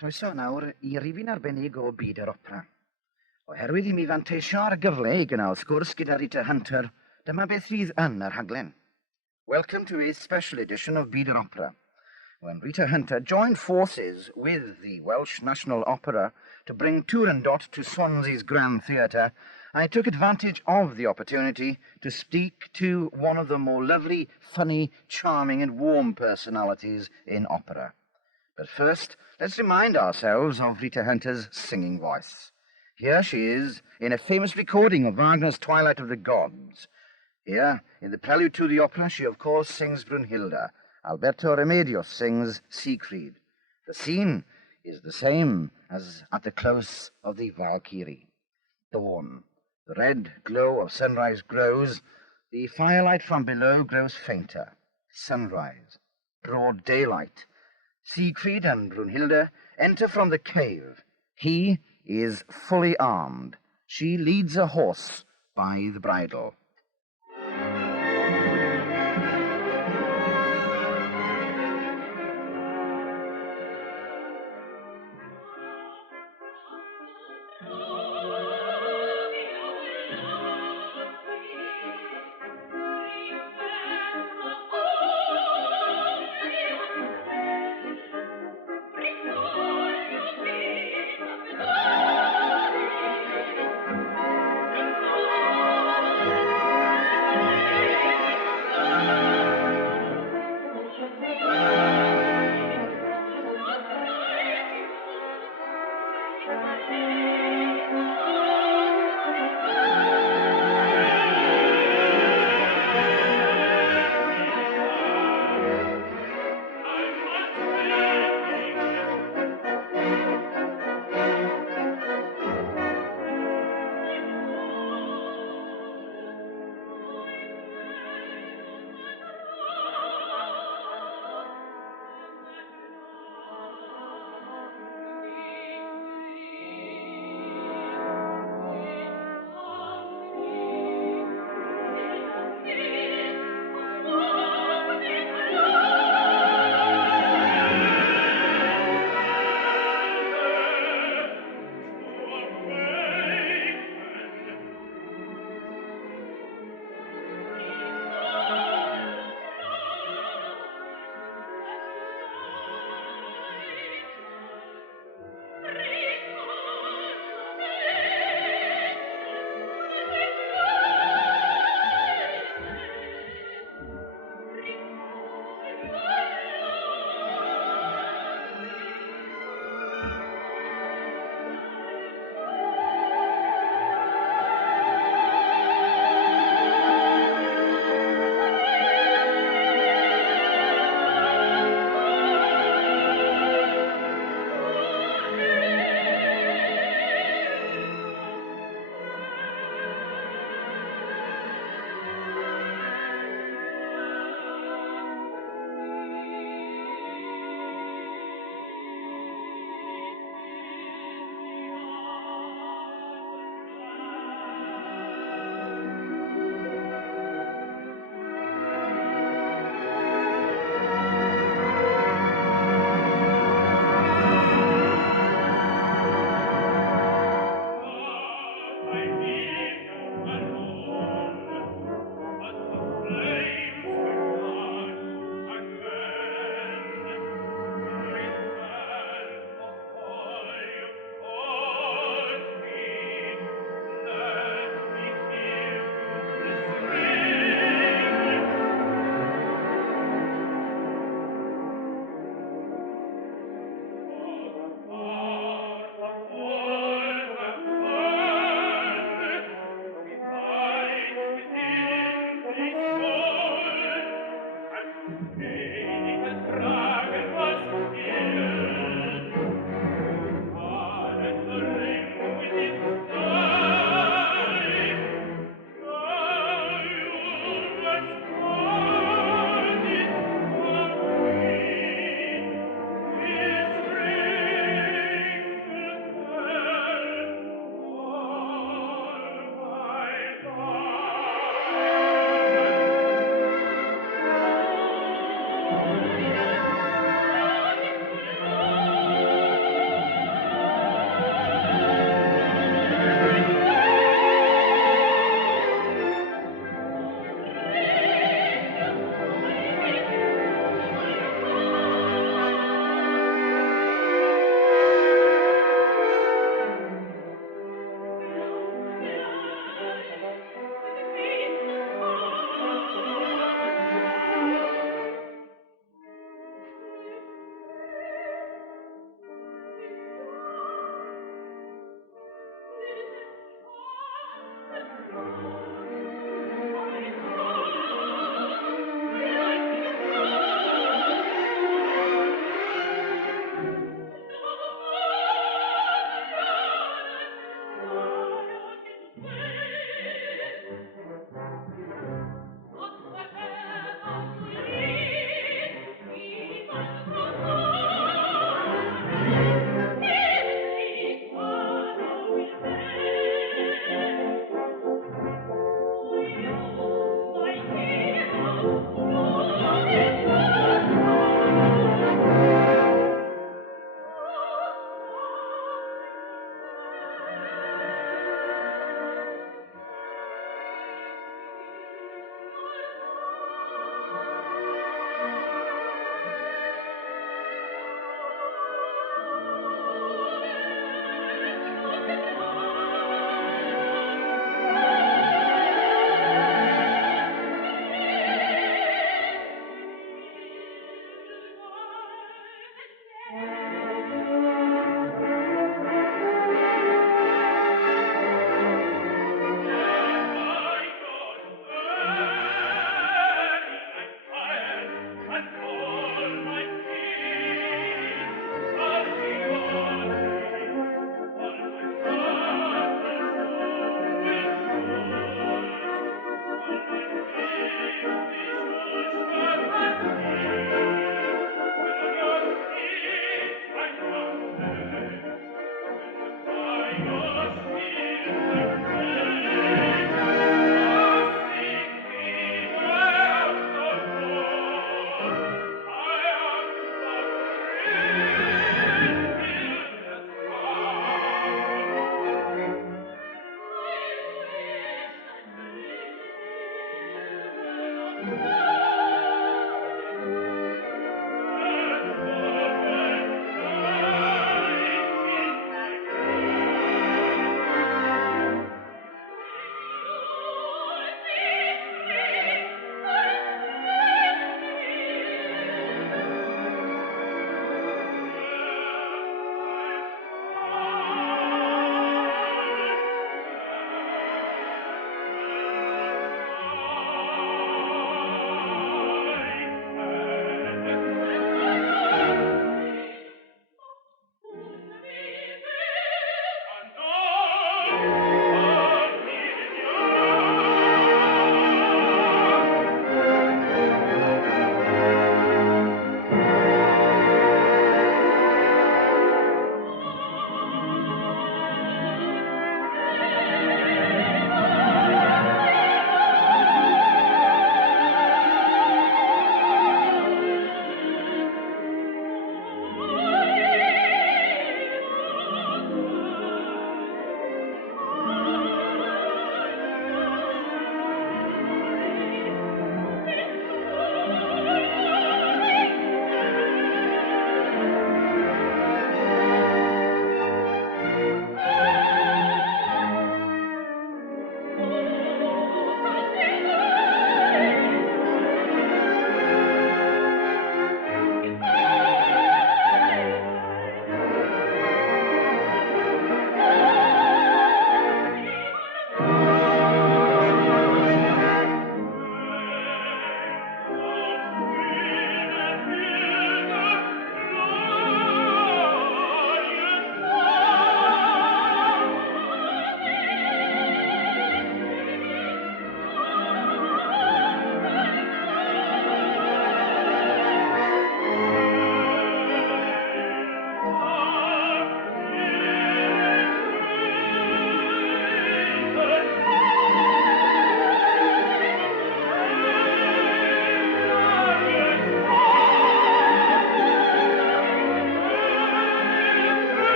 Croeso nawr I rifin arbennig o byd yr opera. Oherwydd I mi fanteisio ar y gyfle I gynnal sgwrs gyda Rita Hunter, dyma beth fydd yn yr rhaglen. Welcome to a special edition of Byd yr Opera, when Rita Hunter joined forces with the Welsh National Opera to bring Turandot to Swansea's Grand Theatre. I took advantage of the opportunity to speak to one of the more lovely, funny, charming and warm personalities in opera. But first, let's remind ourselves of Rita Hunter's singing voice. Here she is in a famous recording of Wagner's Twilight of the Gods. Here, in the prelude to the opera, she of course sings Brünnhilde. Alberto Remedios sings Siegfried. The scene is the same as at the close of the Valkyrie. Dawn. The red glow of sunrise grows. The firelight from below grows fainter. Sunrise. Broad daylight. Siegfried and Brünnhilde enter from the cave. He is fully armed. She leads a horse by the bridle.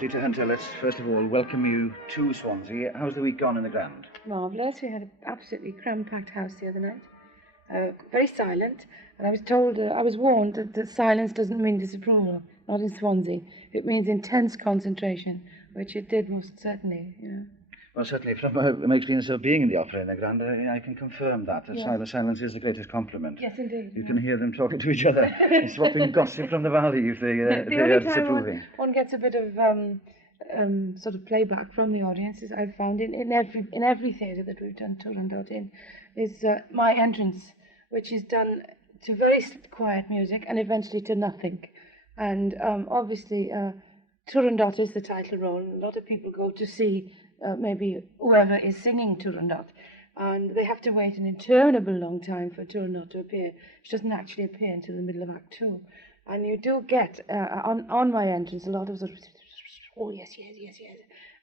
Rita Hunter, let's first of all welcome you to Swansea. How's the week gone in the Grand? Marvellous. We had an absolutely cram-packed house the other night. Very silent. And I was told, I was warned that silence doesn't mean disapproval, not in Swansea. It means intense concentration, which it did most certainly, you know. Well, certainly, from my experience of being in the opera in the Grand, I can confirm that. Silence is the greatest compliment. Yes, indeed. You can hear them talking to each other, swapping gossip from the valley if they are disapproving. One gets a bit of sort of playback from the audience, as I've found in every theatre that we've done Turandot in, is my entrance, which is done to very quiet music and eventually to nothing. And obviously, Turandot is the title role, and a lot of people go to see maybe whoever is singing Turandot, and they have to wait an interminable long time for Turandot to appear. She doesn't actually appear until the middle of Act 2. And you do get, on my entrance, a lot of sort of, oh, yes.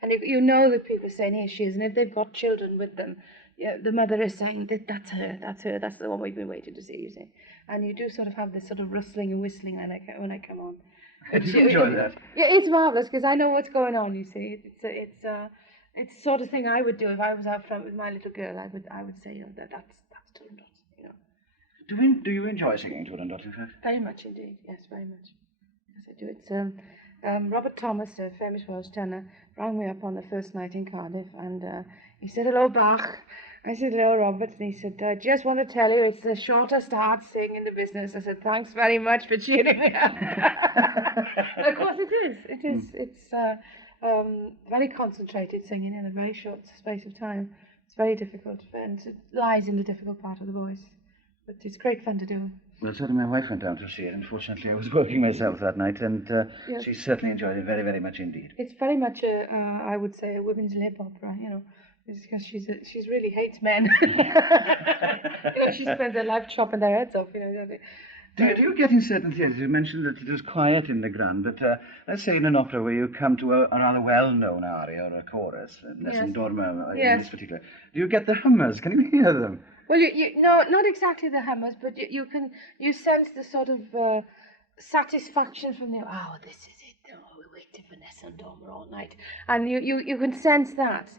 And you know that people are saying, here she is, and if they've got children with them, the mother is saying, that's her, that's the one we've been waiting to see, you see. And you do sort of have this sort of rustling and whistling when I come on. Do you enjoy that? Yeah, it's marvellous, because I know what's going on, you see. It's the sort of thing I would do if I was out front with my little girl. I would say, that's Turandot, you know. Do you enjoy singing Turandot, in fact? Very much indeed, yes, very much. Yes, I do. It's Robert Thomas, a famous Welsh tenor, rang me up on the first night in Cardiff, and he said, hello, Bach. I said, hello, Robert, and he said, I just want to tell you it's the shortest art sing in the business. I said, thanks very much for cheering me up. And of course it is. It's very concentrated singing in a very short space of time. It's very difficult, and it lies in the difficult part of the voice. But it's great fun to do. Well, certainly my wife went down to see it. Unfortunately, I was working myself that night, and yes. She certainly enjoyed it very, very much indeed. It's very much, I would say, a women's lip opera, you know. It's because she's really hates men. You know, she spends her life chopping their heads off, you know. Do you get in certain theatres? You mentioned that it was quiet in the Grand, but let's say in an opera where you come to a rather well-known aria or a chorus, Nessun, Dorma in this particular, do you get the hummers? Can you hear them? Well, no, not exactly the hummers, but you sense the sort of satisfaction from the, oh, this is it, oh, we're waiting for Nessun Dorma all night. And you can sense that.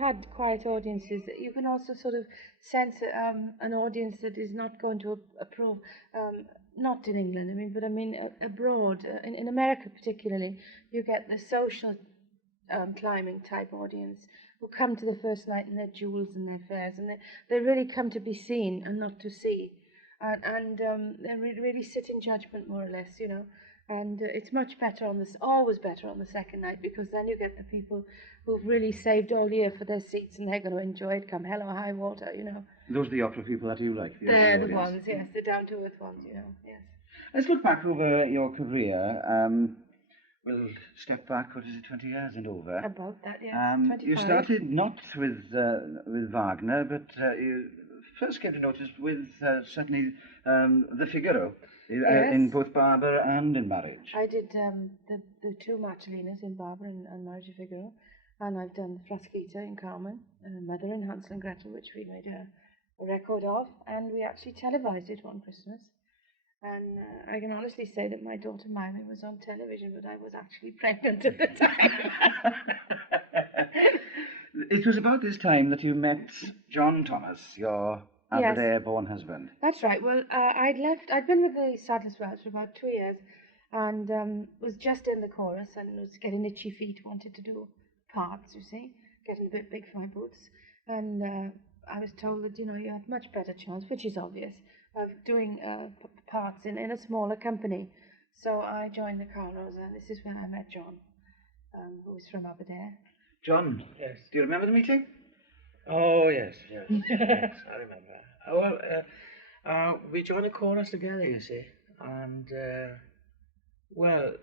had quiet audiences, you can also sort of sense an audience that is not going to approve, not in England, I mean, but I mean abroad, in America particularly, you get the social climbing type audience who come to the first night in their jewels and their fairs, and they really come to be seen and not to see, and they really sit in judgment more or less, you know. And it's much better always better on the second night, because then you get the people who've really saved all year for their seats, and they're going to enjoy it come hell or high water, you know. Those are the opera people that you like? They're the ones, yes, the down-to-earth ones, you know, yes. Let's look back over your career. We'll step back, what is it, 20 years and over? About that, yes, 25. You started not with Wagner, but you first came to notice with certainly the Figaro. Yes. In both Barber and in Marriage. I did the two Marcellinas in Barber and Marriage of Figaro, and I've done Frasquita in Carmen, and Mother in Hansel and Gretel, which we made a record of, and we actually televised it one Christmas. And I can honestly say that my daughter Mimi was on television, but I was actually pregnant at the time. It was about this time that you met John Thomas, your Aberdare-born husband. That's right. Well, I'd been with the Sadler's Wells for about 2 years, and was just in the chorus and was getting itchy feet, wanted to do parts, you see, getting a bit big for my boots. And I was told that, you know, you had much better chance, which is obvious, of doing parts in a smaller company. So I joined the Carreras, and this is when I met John, who was from Aberdare. John, yes. Do you remember the meeting? Oh, yes, yes, yes, I remember. Well, we joined the chorus together, you see, and, well,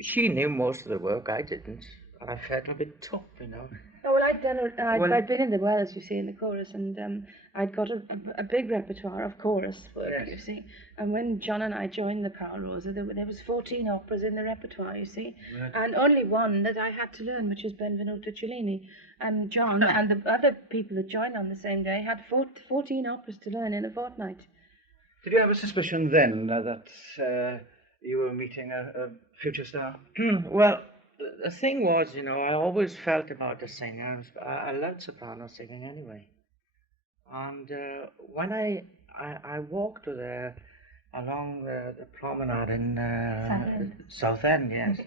she knew most of the work, I didn't, and I felt a bit tough, you know. Oh, well, I'd been in the Wells, you see, in the chorus, and I'd got a big repertoire of chorus work, yes. You see. And when John and I joined the Carreras, there was 14 operas in the repertoire, you see, Right. and only one that I had to learn, which was Benvenuto Cellini. And John and the other people that joined on the same day had 14 operas to learn in a fortnight. Did you have a suspicion then that you were meeting a future star? Well, the thing was, you know, I always felt about the singing. I loved soprano singing anyway. And when I walked with her along the promenade in Southend, yes,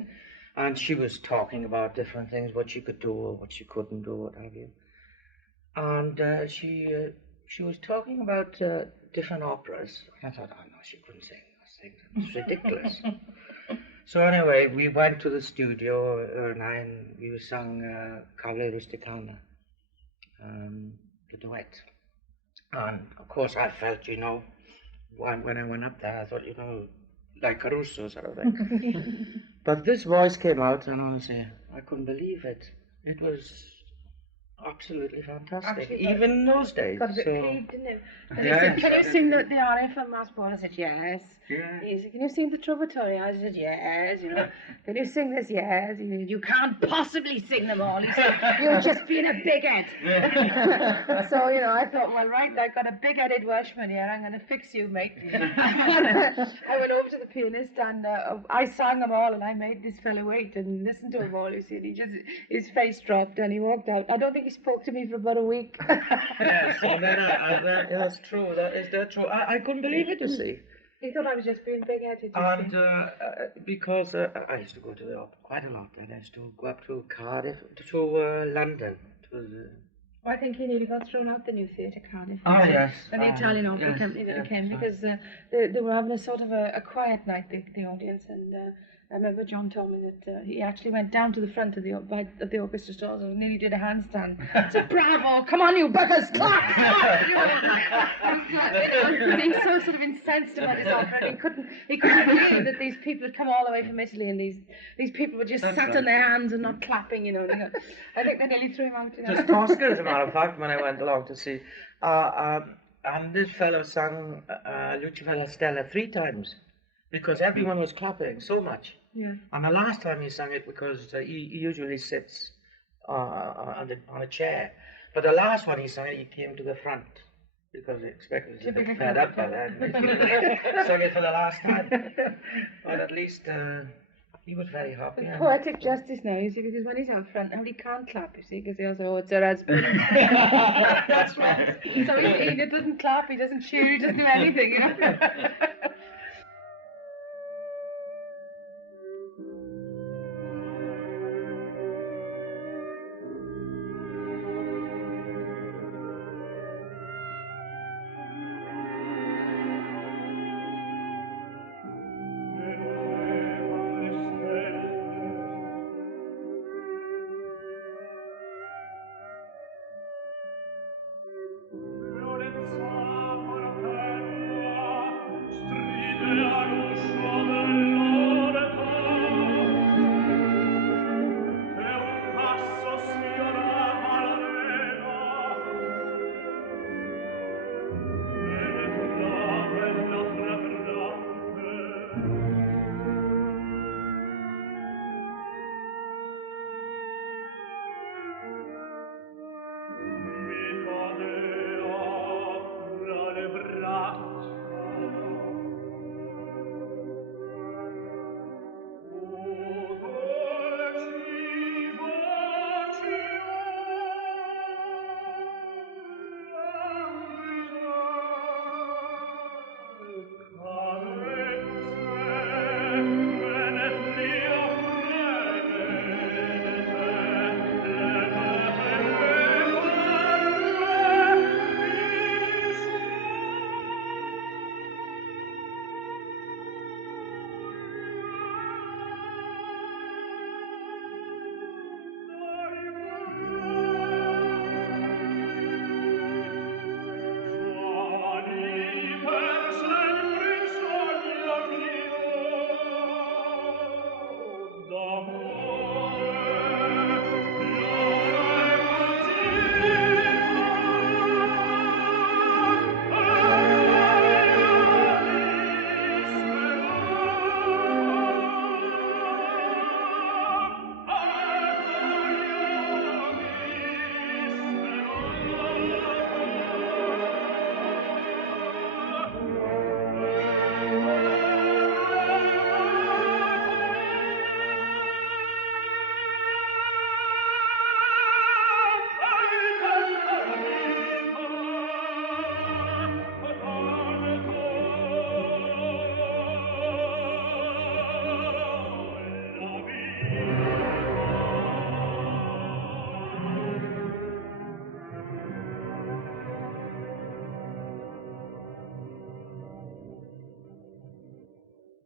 and she was talking about different things, what she could do or what she couldn't do, what have you. And she was talking about different operas. And I thought, oh no, she couldn't sing those things. It's ridiculous. So anyway, we went to the studio, her and I, and we sang Cavaliere Rusticana, the duet. And of course I felt, you know, when I went up there, I thought, you know, like Caruso sort of thing. But this voice came out, and honestly, I couldn't believe it. It was absolutely fantastic, Actually, even in those days. Got a bit So, peeved, didn't it? And Yeah, he said, can you exactly. sing the aria from Masport? I said, yes. yeah. He said, can you sing the Trovatore? I said, yes. You know, can you sing this? Yes. He said, you can't possibly sing them all. He said, you're just being a big head. So, you know, I thought, well, right, I got a big-headed Welshman here. I'm going to fix you, mate. I went over to the pianist, and I sang them all, and I made this fellow wait and listen to them all, you see. And he just, his face dropped, and he walked out. I don't think he spoke to me for about a week. Yes, and then that's true. That's true. I couldn't believe it, you see. He thought I was just being big-headed. And because I used to go to the opera quite a lot, and I used to go up to Cardiff, to London. It was, I think he nearly got thrown out the new theatre, Cardiff. Oh, yes. And the Italian opera yes, company that yes, he came, right. because they were having a sort of a quiet night, the audience, and I remember John told me that he actually went down to the front of the orchestra stalls and nearly did a handstand. Said, bravo, come on, you buggers, clap, clap! You know, he's so sort of incensed about his opera, and he couldn't believe that these people had come all the way from Italy, and these people were just sat on their hands and not clapping, you know. I think they nearly threw him out. You know. Just Tosca, as a matter of fact, when I went along to see. And this fellow sang Lucifella Stella 3 times, because everyone was clapping so much. Yeah. And the last time he sang it, because he usually sits on a chair, but the last one he sang it, he came to the front, because he expected to be fed up by then. He sang it for the last time. But at least he was very happy. It's poetic justice now, you see, because when he's out front now, he can't clap, you see, because he also, oh, it's her husband. That's right. So he doesn't clap, he doesn't cheer, he doesn't do anything, you know.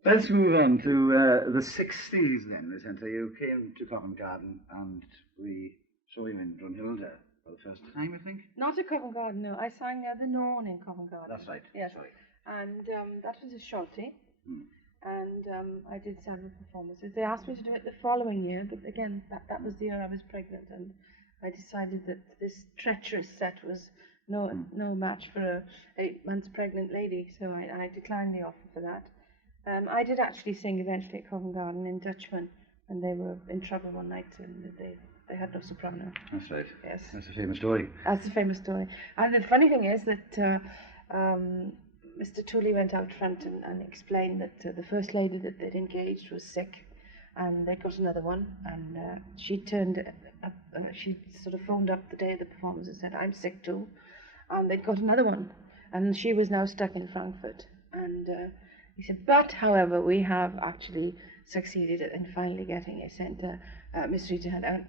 Let's move on to the 60s then, Miss Hunter. You came to Covent Garden and we saw you in Brünnhilde for the first time, I think? Not at Covent Garden, no. I sang the other Norn in Covent Garden. That's right. Yes. Sorry. And that was a shorty. And I did several performances. They asked me to do it the following year, but again, that was the year I was pregnant, and I decided that this treacherous set was no match for a 8 months pregnant lady, so I declined the offer for that. I did actually sing eventually at Covent Garden in Dutchman, and they were in trouble one night, and they had no soprano. That's right. Yes. That's a famous story. That's a famous story. And the funny thing is that Mr. Tully went out front and explained that the first lady that they'd engaged was sick, and they got another one, and she turned up, she sort of phoned up the day of the performance and said, "I'm sick too," and they'd got another one, and she was now stuck in Frankfurt, and he said, "But, however, we have actually succeeded in finally getting a centre, Miss Rita Hunter."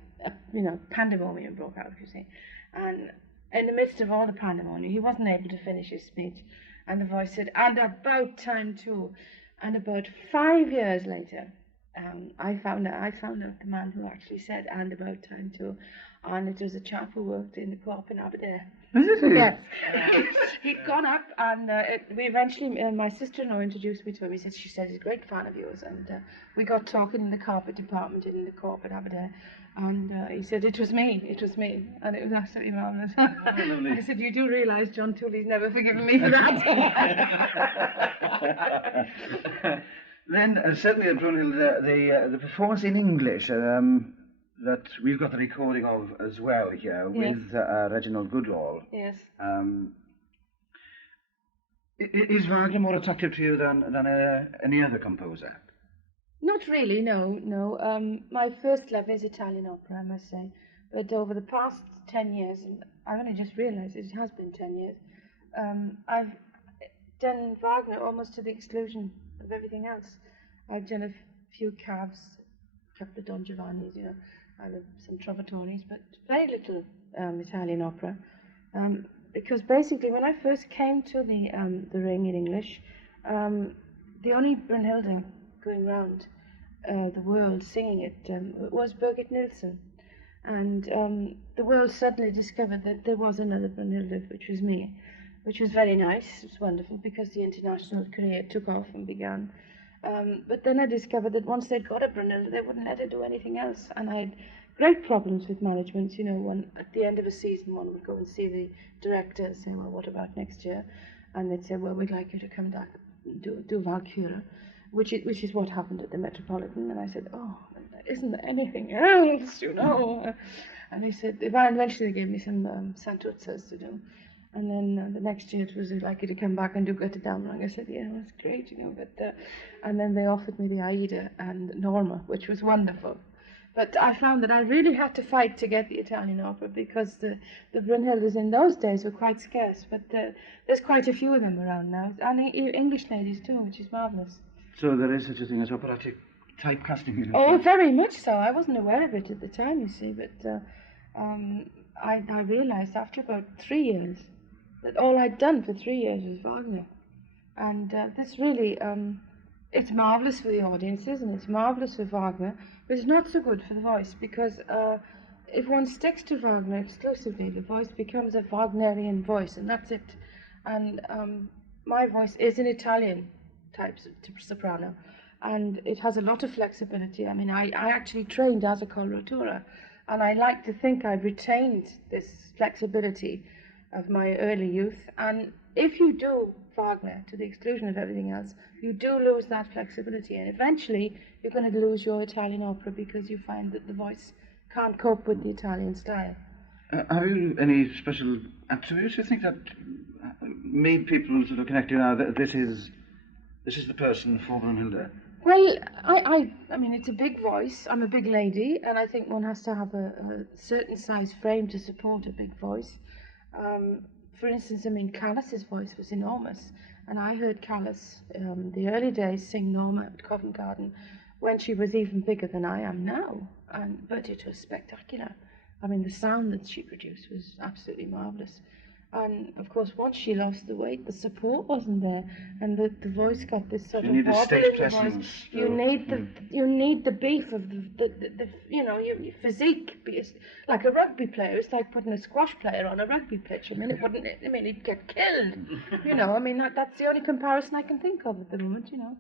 Pandemonium broke out, you see. And in the midst of all the pandemonium, he wasn't able to finish his speech. And the voice said, "And about time too." And about 5 years later, I found out the man who actually said "and about time too," and it was a chap who worked in the co-op in Aberdeen. Is it? Yes. He'd gone up, and we eventually, my sister-in-law introduced me to him. She said he's a great fan of yours, and we got talking in the carpet department in the co-op at Aberdeen. And he said, it was me, and it was absolutely marvellous. I said, "You do realise John Tully's never forgiven me for that." Then, certainly at Brünnhilde, the performance in English that we've got the recording of as well here with Reginald Goodall. Yes. Is Wagner more attractive to you than any other composer? Not really, no, no. My first love is Italian opera, I must say. But over the past 10 years, and I've only just realized it has been 10 years, I've done Wagner almost to the exclusion of everything else. I've done a few caves, a couple of Don Giovannis, you know, and some Trovatoris, but very little Italian opera. Because basically, when I first came to the Ring in English, the only Brünnhilde going round the world singing it was Birgit Nilsson. And the world suddenly discovered that there was another Brünnhilde, which was me, which was very nice. It was wonderful because the international career took off and began. But then I discovered that once they'd got a Brünnhilde, they wouldn't let her do anything else. And I had great problems with management. You know, when at the end of a season, one would go and see the director and say, well, what about next year? And they'd say, well, we'd like you to come back and do Valkyrie, which is what happened at the Metropolitan. And I said, oh, isn't there anything else, you know? And they said, eventually they gave me some Santuzzas to do. And then the next year it was like you to come back and do Götterdämmerung. I said, yeah, that's great, you know. But and then they offered me the Aida and Norma, which was wonderful. But I found that I really had to fight to get the Italian opera because the Brünnhildes in those days were quite scarce. But there's quite a few of them around now, and English ladies too, which is marvellous. So there is such a thing as operatic typecasting, you know? Oh, very much so. I wasn't aware of it at the time, you see, but I realised after about 3 years that all I'd done for 3 years was Wagner. And this really, it's marvellous for the audiences and it's marvellous for Wagner, but it's not so good for the voice because if one sticks to Wagner exclusively, the voice becomes a Wagnerian voice, and that's it. And my voice is an Italian type soprano, and it has a lot of flexibility. I mean, I actually trained as a coloratura, and I like to think I've retained this flexibility of my early youth. And if you do Wagner to the exclusion of everything else, you do lose that flexibility, and eventually you're going to lose your Italian opera because you find that the voice can't cope with the Italian style. Have you any special attributes you think that made people sort of connect you now that this is the person for Brünnhilde? Well, I mean, it's a big voice. I'm a big lady, and I think one has to have a certain size frame to support a big voice. For instance, I mean, Callas's voice was enormous, and I heard Callas the early days sing Norma at Covent Garden when she was even bigger than I am now, but it was spectacular. I mean, the sound that she produced was absolutely marvellous. And of course, once she lost the weight, the support wasn't there, and the voice got this sort of wobble in the voice. You need the beef of the you know, your physique. Like a rugby player, it's like putting a squash player on a rugby pitch. I mean, he'd get killed. You know, I mean, that's the only comparison I can think of at the moment. You know.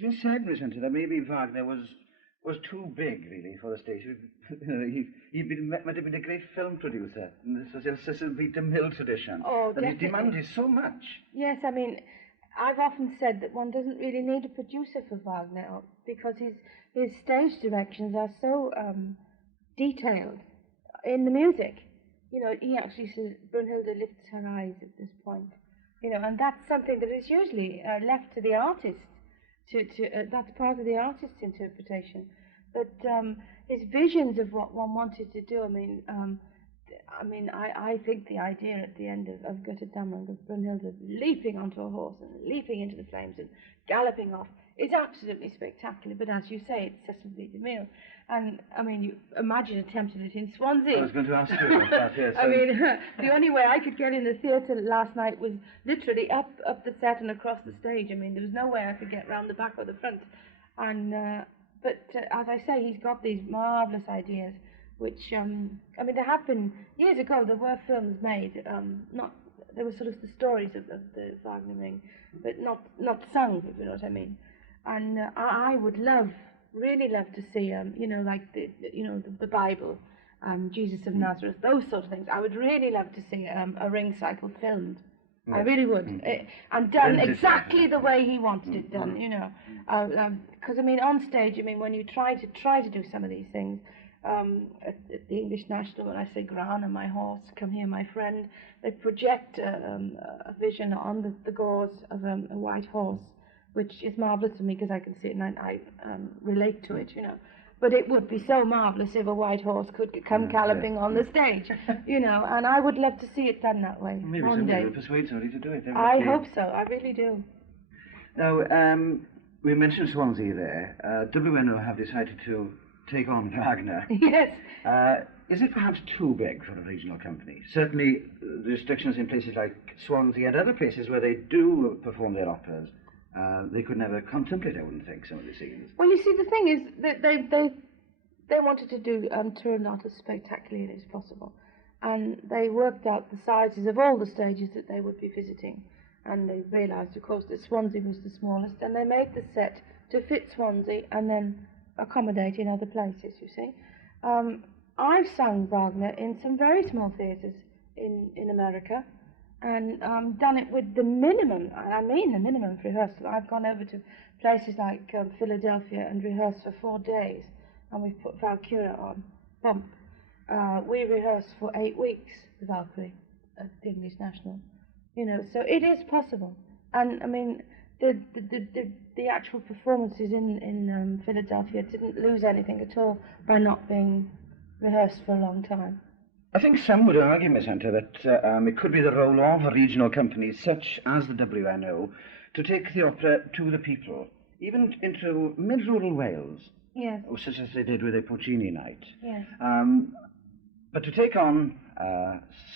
It's been said, Miss Hunter, that maybe Wagner was too big, really, for the stage. Might have been a great film producer, and this was a Cecil Mill tradition. Oh, but his definitely. demand is so much. Yes, I mean, I've often said that one doesn't really need a producer for Wagner because his stage directions are so detailed in the music. You know, he actually says Brünnhilde lifts her eyes at this point. You know, and that's something that is usually left to the artist. That's part of the artist's interpretation. But his visions of what one wanted to do, I think the idea at the end of Götterdämmerung of Brünnhilde leaping onto a horse and leaping into the flames and galloping off is absolutely spectacular. But as you say, it's Cecil B. DeMille. And, I mean, you imagine attempting it in Swansea. I was going to ask you about that, yes. I mean, the only way I could get in the theatre last night was literally up the set and across the stage. I mean, there was no way I could get round the back or the front. And, but as I say, he's got these marvellous ideas, which, there have been, years ago, there were films made, there were sort of the stories of the Wagner Ring, but not sung, if you know what I mean. And I would really love to see, like the Bible, Jesus of Nazareth, those sort of things. I would really love to see a ring cycle filmed. I really would, and done exactly the way he wanted it done. You know, because on stage, when you try to do some of these things. At the English National, when I say Grane My Horse, Come Here My Friend, they project a vision on the gauze of a white horse, which is marvellous to me because I can see it and I relate to it, you know. But it would be so marvellous if a white horse could come galloping on the stage, you know, and I would love to see it done that way. Maybe one somebody day. will persuade somebody to do it. I hope so, I really do. Now, we mentioned Swansea there. WNO have decided to take on Wagner. Yes. Is it perhaps too big for a regional company? Certainly, the restrictions in places like Swansea and other places where they do perform their operas, they could never contemplate, I wouldn't think, some of the scenes. Well, you see, the thing is that they wanted to do Turin not as spectacularly as possible, and they worked out the sizes of all the stages that they would be visiting, and they realised, of course, that Swansea was the smallest, and they made the set to fit Swansea and then accommodate in other places, you see. I've sung Wagner in some very small theatres in America and done it with the minimum, and I mean the minimum of rehearsal. I've gone over to places like Philadelphia and rehearsed for 4 days, and we've put Valkyria on, bump. We rehearsed for 8 weeks, the Valkyrie, at the English National. You know, so it is possible. And, the actual performances in Philadelphia didn't lose anything at all by not being rehearsed for a long time. I think some would argue, Miss Hunter, that it could be the role of a regional company such as the WNO to take the opera to the people, even into mid-rural Wales, yes, such as they did with a Puccini night. Yes. But to take on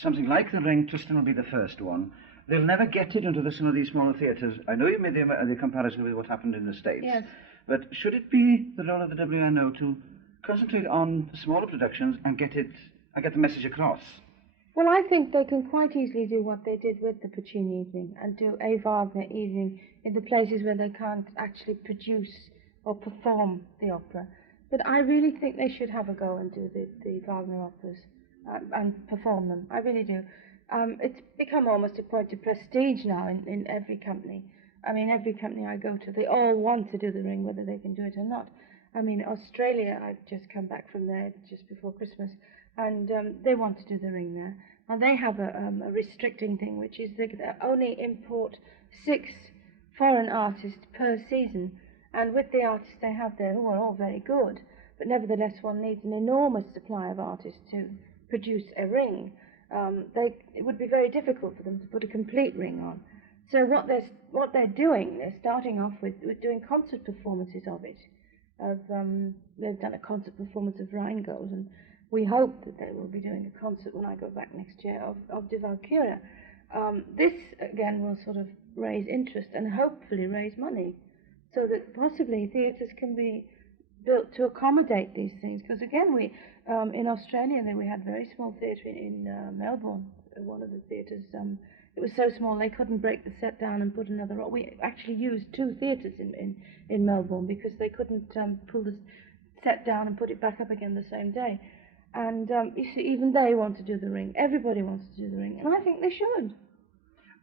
something like The Ring, Tristan will be the first one. They'll never get it into some of these smaller theatres. I know you made the comparison with what happened in the States. Yes. But should it be the role of the WNO to concentrate on the smaller productions and get the message across? Well, I think they can quite easily do what they did with the Puccini evening and do a Wagner evening in the places where they can't actually produce or perform the opera. But I really think they should have a go and do the Wagner operas and perform them. I really do. It's become almost a point of prestige now in every company. Every company I go to, they all want to do the Ring, whether they can do it or not. Australia, I've just come back from there just before Christmas, and they want to do the Ring there. And they have a restricting thing, which is they only import 6 foreign artists per season. And with the artists they have there, who are all very good, but nevertheless one needs an enormous supply of artists to produce a Ring. It would be very difficult for them to put a complete Ring on. So what they're doing, they're starting off with doing concert performances of it. They've done a concert performance of Rheingold, and we hope that they will be doing a concert when I go back next year of De Valkyria. This, again, will sort of raise interest and hopefully raise money, so that possibly theatres can be built to accommodate these things. Because, again, in Australia, we had a very small theatre in Melbourne. One of the theatres it was so small they couldn't break the set down and put another on. We actually used 2 theatres in Melbourne because they couldn't pull the set down and put it back up again the same day. And you see, even they want to do the Ring. Everybody wants to do the Ring, and I think they should.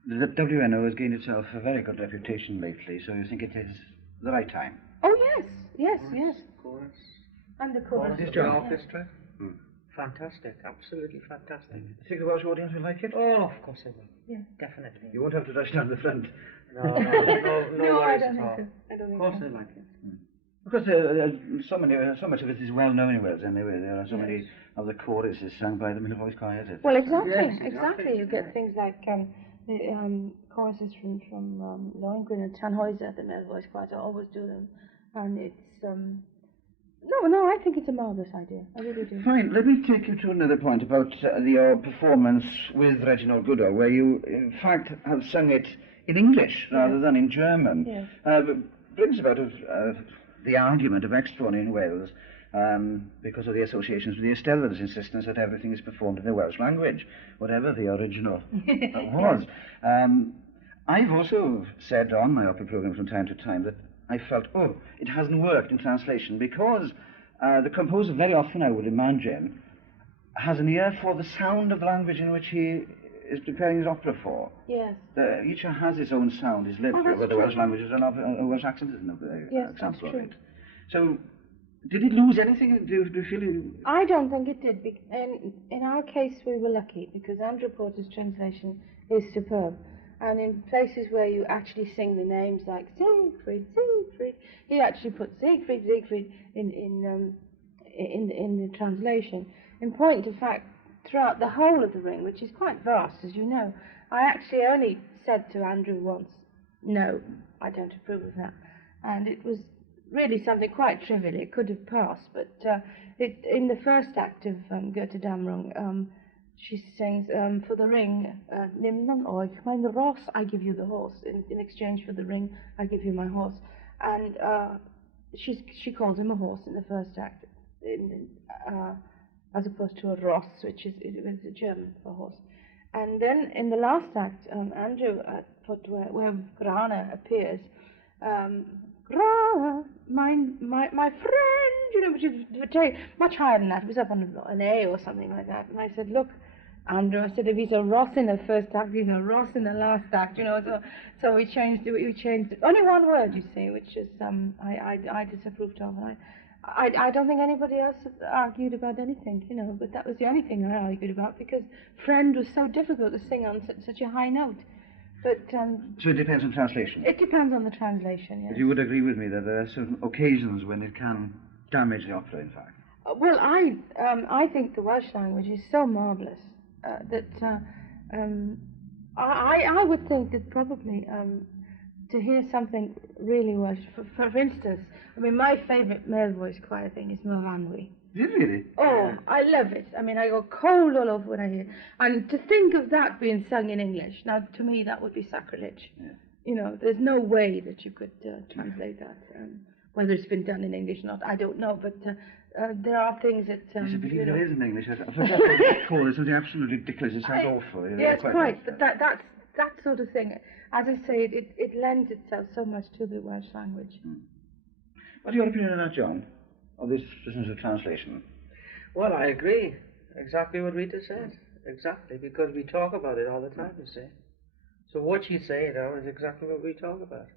The WNO has gained itself a very good reputation lately, so you think it is the right time? Oh, yes. Chorus. And the chorus. The orchestra. Fantastic, absolutely fantastic. You think the Welsh audience will like it? Oh, of course they will. Yeah. Definitely. You won't have to rush down the front. No No, I worries don't at all. think so. I don't Of think course so. they like it. Because so much of it is well known in Wales anyway. There are so many of the choruses sung by the middle voice choirs. Well, exactly, Yes, exactly. exactly. You get things like the choruses from Lohengrin and Tannhäuser, the male voice choirs. I always do them, and it's no, I think it's a marvelous idea. I really do. Fine. Let me take you to another point about your performance with Reginald Goodall, where you, in fact, have sung it in English rather than in German. Yes. Brings about the argument of exporting in Wales because of the associations with the Estella's insistence that everything is performed in the Welsh language, whatever the original was. I've also said on my opera programme from time to time that I felt, it hasn't worked in translation because the composer very often, I would imagine, has an ear for the sound of the language in which he is preparing his opera for. Yes. Each has its own sound, his lips, whether the Welsh language is a Welsh accent is another example of it. So, did it lose anything? Do you feel it? I don't think it did. In our case, we were lucky because Andrew Porter's translation is superb. And in places where you actually sing the names like Siegfried, Siegfried, he actually put Siegfried, Siegfried in the translation. In point of fact, throughout the whole of the Ring, which is quite vast, as you know, I actually only said to Andrew once, no, I don't approve of that. And it was really something quite trivial. It could have passed, but in the first act of Götterdämmerung, she sings, for the ring, nimm dann euch mein Ross, I give you the horse. In exchange for the ring, I give you my horse. And she calls him a horse in the first act, as opposed to a Ross, which is a German for horse. And then in the last act, Andrew put where Grane appears, Grane, my friend, you know, which is much higher than that. It was up on an A or something like that. And I said, look, Andrew, I said, if he's a Ross in the first act, he's a Ross in the last act, you know. So we changed only one word, you see, which is I disapproved of. I don't think anybody else argued about anything, you know, but that was the only thing I argued about because friend was so difficult to sing on such a high note. But so it depends on translation? It depends on the translation, yes. But you would agree with me that there are certain occasions when it can damage the opera, in fact? Well, I think the Welsh language is so marvellous that I would think that probably to hear something really Welsh, for instance, I mean, my favourite male voice choir thing is Mervanwy. Is it really? Oh, I love it. I mean, I go cold all over when I hear it. And to think of that being sung in English, now, to me, that would be sacrilege. Yeah. You know, there's no way that you could translate that. Whether it's been done in English or not, I don't know, but there are things that... Yes, I believe there is in English. I forgot what it's called. It's something absolutely ridiculous. It sounds awful. Yes, quite. But that sort of thing, as I say, it lends itself so much to the Welsh language. What's your opinion on that, John? Of this business of translation? Well, I agree. Exactly what Rita says. Exactly, because we talk about it all the time, you see. So what she's saying now is exactly what we talk about.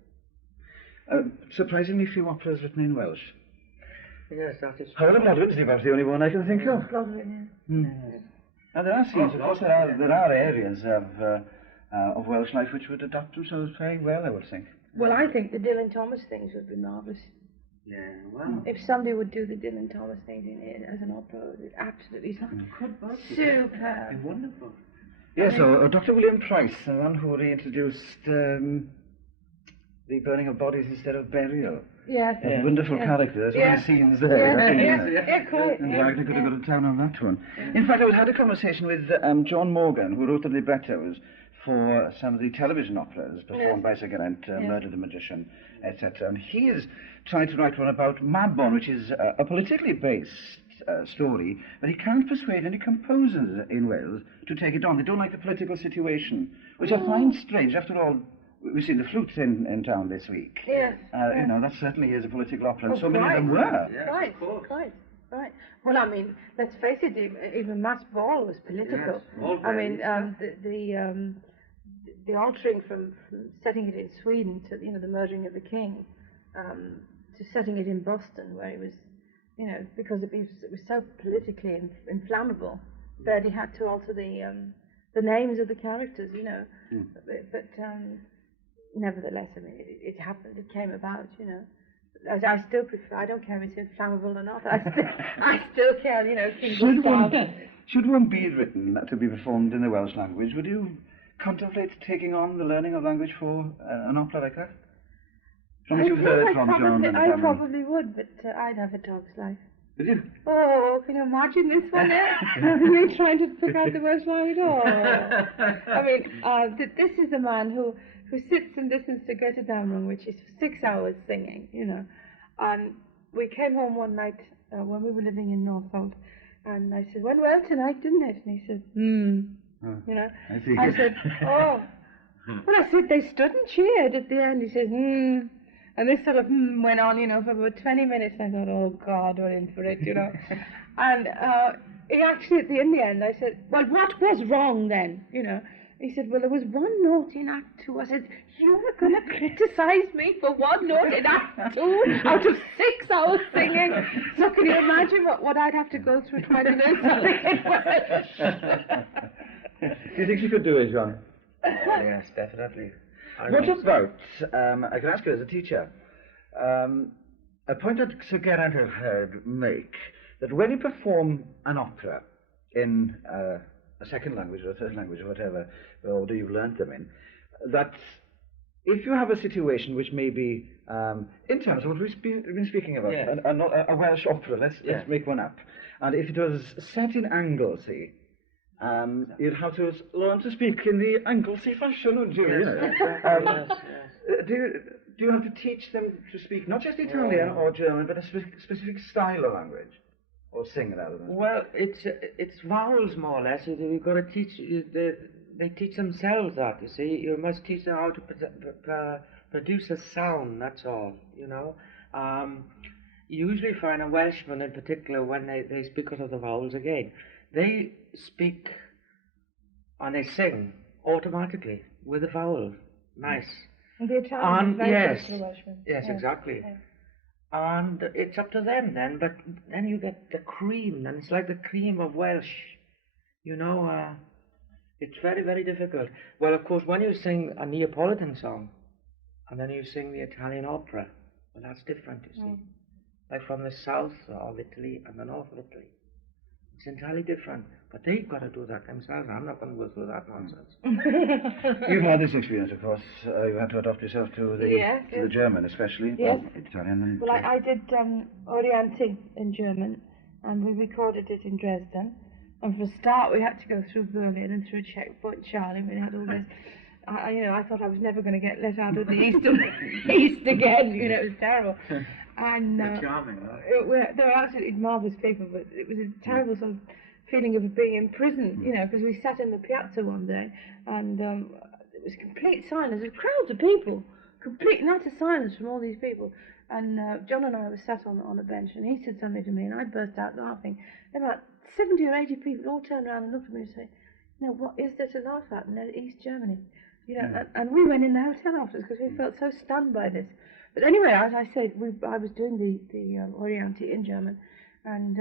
Surprisingly few operas written in Welsh. Yes, that is true. However, Blodwen's about the only one I can think of. Blodwen, Yes. Now, there are scenes, of course, there are areas of Welsh life which would adapt themselves very well, I would think. Well, I think the Dylan Thomas things would be marvellous. Yeah, well... If somebody would do the Dylan Thomas things in it as an opera, it would absolutely sound superb. Wonderful. Yes, so Dr. William Price, the one who reintroduced the burning of bodies instead of burial. Yes. A wonderful character. There's one of the scenes there. Yeah, quite. And Wagner could have got a town on that one. In fact, I had a conversation with John Morgan, who wrote the librettos for some of the television operas performed by Sir Geraint, Murder the Magician, etc. And he is trying to write one about Mabon, which is a politically based story, but he can't persuade any composers in Wales to take it on. They don't like the political situation, which I find strange. After all, we've seen the flutes in town this week. Yes. You know, that certainly is a political opera, and so many quite. of them were. Yes, Right, of course. right. Well, I mean, let's face it, even Mass Ball was political. Yes, all I mean, very, the altering from setting it in Sweden to, you know, the murdering of the king, to setting it in Boston, where it was, you know, because it was so politically inflammable, Verdi had to alter the names of the characters, you know. But nevertheless, I mean, it happened, it came about, you know. I still prefer, I don't care if it's inflammable or not, I still care, you know, Should one be written to be performed in the Welsh language, would you contemplate taking on the learning of language for an opera like that? From what you've heard from John and I probably would, but I'd have a dog's life. Would you? Oh, can you imagine this one there? Me trying to pick out the Welsh language? Oh. I mean, this is a man who sits and listens to Greta Damron, which is 6 hours singing, you know. And we came home one night when we were living in Norfolk, and I said, went well tonight, didn't it? And he said, you know. I said, oh. Well, I said, they stood and cheered at the end. He says, And this sort of went on, you know, for about 20 minutes. I thought, oh, God, we're in for it, you know. And he actually, in the end, I said, well, what was wrong then, you know? He said, well, there was one note in Act 2. I said, you were going to criticize me for one note in Act 2 out of 6 hours singing? So can you imagine what I'd have to go through 20 minutes? Do you think you could do it, John? Yes, definitely. What about, I can ask you as a teacher, a point that Sir Geraint have heard make, that when you perform an opera in a second language or a third language or whatever order you've learnt them in, that if you have a situation which may be, in terms of what we've been speaking about, yes. a Welsh opera, let's make one up, and if it was set in Anglesey, you'd have to learn to speak in the Anglesey fashion, wouldn't you? Yes, You know? yes. Do you have to teach them to speak not just Italian or German, but a specific style of language, or sing rather than? Well, it's vowels more or less. You've got to teach. They teach themselves that. You see, you must teach them how to produce a sound. That's all. You know. You usually find a Welshman in particular when they speak out of the vowels again. They speak and they sing automatically with the vowels. Nice. And the Italian is very yes, close to the Welshman. yes, exactly. Yeah. And it's up to them then, but then you get the cream, and it's like the cream of Welsh. You know, it's very, very difficult. Well, of course, when you sing a Neapolitan song, and then you sing the Italian opera, well, that's different, you see. Like from the south of Italy and the north of Italy. It's entirely different, but they've got to do that themselves. I'm not going to go through that nonsense. You've had this experience, of course. You had to adapt yourself to the German, especially. Yes. Italian. Well, I did Oriente in German, and we recorded it in Dresden. And for a start, we had to go through Berlin and through Checkpoint Charlie. We had all this. I thought I was never going to get let out of the East again. You know, it was terrible. And charming, right? they were absolutely marvellous people, but it was a terrible sort of feeling of being in prison, you know, because we sat in the piazza one day, and it was complete silence. There were crowds of people, complete and utter silence from all these people. And John and I were sat on a bench, and he said something to me, and I burst out laughing. And about 70 or 80 people all turned around and looked at me and said, you know, what is there to laugh at in East Germany? You know, and we went in the hotel afterwards because we felt so stunned by this. But anyway, as I said, I was doing the Oriente in German, and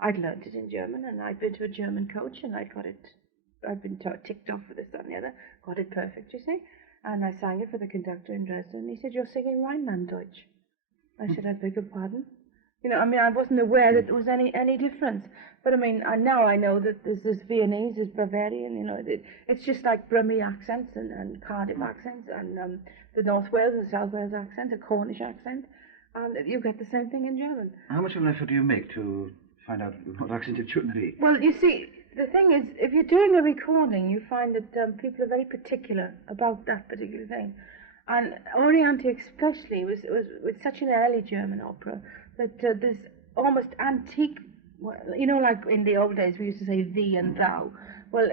I'd learnt it in German, and I'd been to a German coach, and I'd been ticked off for this, that, and the other, got it perfect, you see. And I sang it for the conductor in Dresden, and he said, you're singing Rhineland-Deutsch. I said, I beg your pardon? You know, I mean, I wasn't aware that there was any difference. But I mean, now I know that there's Viennese, there's Bavarian, you know, it's just like Brummie accents and Cardiff accents and the North Wales and South Wales accent, a Cornish accent, and you get the same thing in German. How much of an effort do you make to find out what accent it should be? Well, you see, the thing is, if you're doing a recording, you find that people are very particular about that particular thing. And Oriente especially was such an early German opera that there's almost antique well, you know, like in the old days we used to say thee and thou. Well,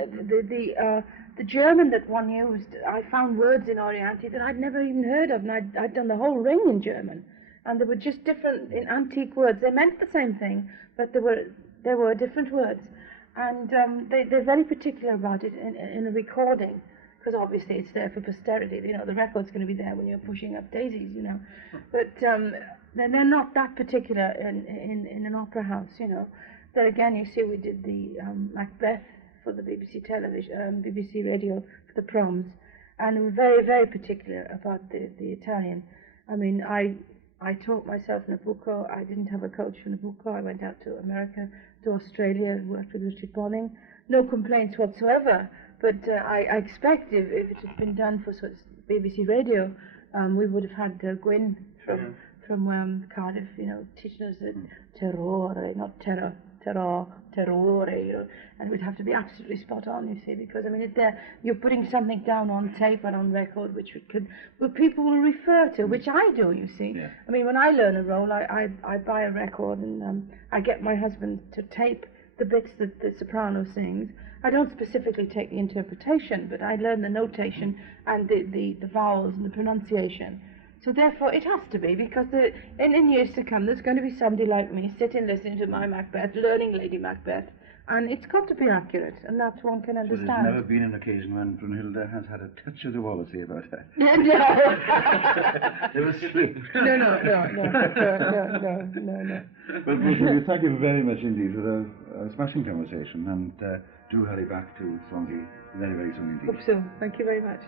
the German that one used, I found words in Oriente that I'd never even heard of, and I'd done the whole ring in German, and they were just different in antique words. They meant the same thing, but they were different words, and they're very particular about it in a recording, because obviously it's there for posterity. You know, the record's going to be there when you're pushing up daisies, you know, but they're not that particular in an opera house, you know. Then again, you see, we did the Macbeth for the BBC television, BBC radio for the proms, and they were very, very particular about the Italian. I mean, I taught myself Nabucco. I didn't have a coach for Nabucco. I went out to America, to Australia, and worked with Richard Bonning. No complaints whatsoever, but I expect if it had been done for BBC radio, we would have had Gwyn from Cardiff, you know, teaching us the terrore, not terror, terrore, you know, and it would have to be absolutely spot on, you see, because I mean, you're putting something down on tape and on record, which people will refer to, which I do, you see. Yeah. I mean, when I learn a role, I buy a record and I get my husband to tape the bits that the soprano sings. I don't specifically take the interpretation, but I learn the notation and the vowels and the pronunciation. So therefore, it has to be, because in years to come, there's going to be somebody like me sitting listening to my Macbeth, learning Lady Macbeth, and it's got to be accurate, and that's one can understand. So there's never been an occasion when Brünnhilde has had a touch of the Wallasey about her? No. It was true. No. Well, Brünnhilde, thank you very much indeed for the smashing conversation, and do hurry back to Swansea very, very soon indeed. Hope so. Thank you very much.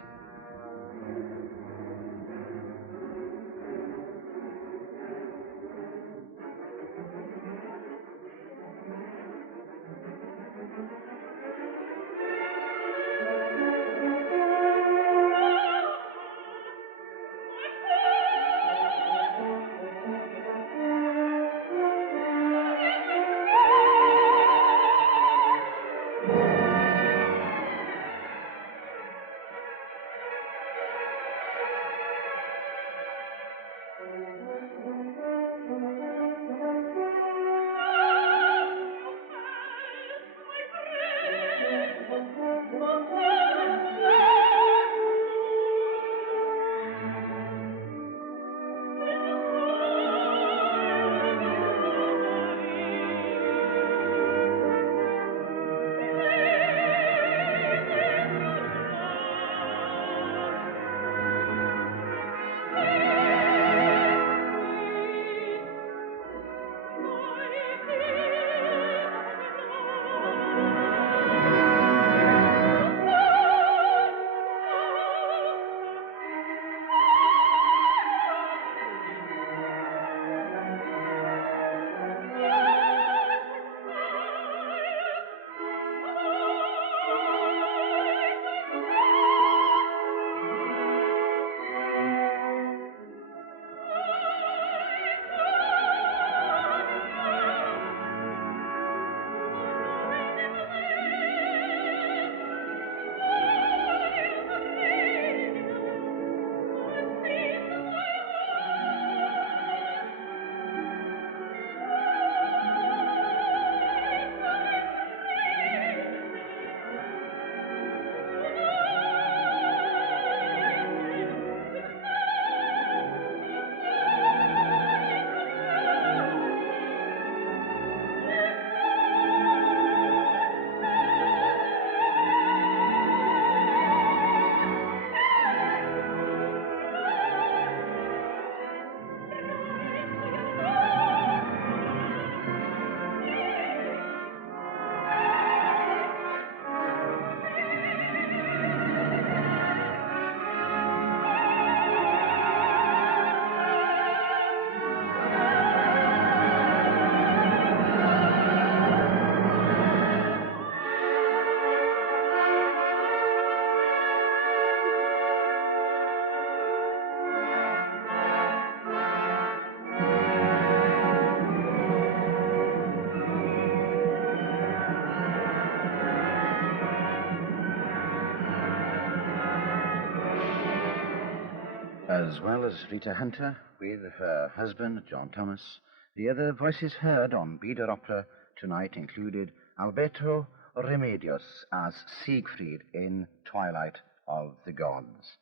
As well as Rita Hunter, with her husband, John Thomas, the other voices heard on Bieder Opera tonight included Alberto Remedios as Siegfried in Twilight of the Gods.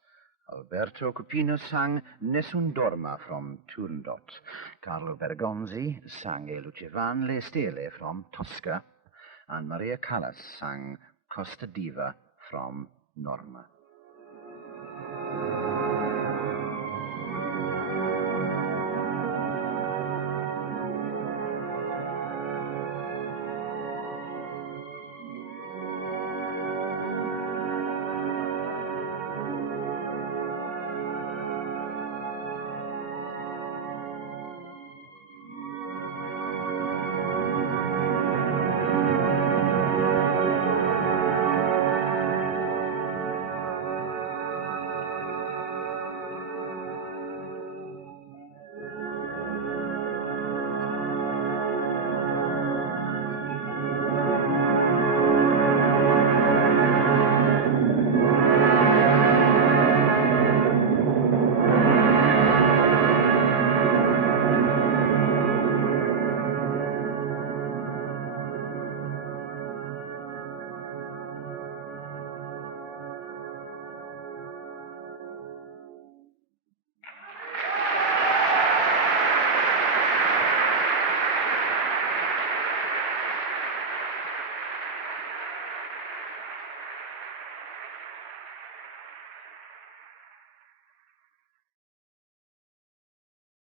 Alberto sang Nessun Dorma from Turandot. Carlo Bergonzi sang a lucevan le stelle from Tosca. And Maria Callas sang Casta Diva from Norma.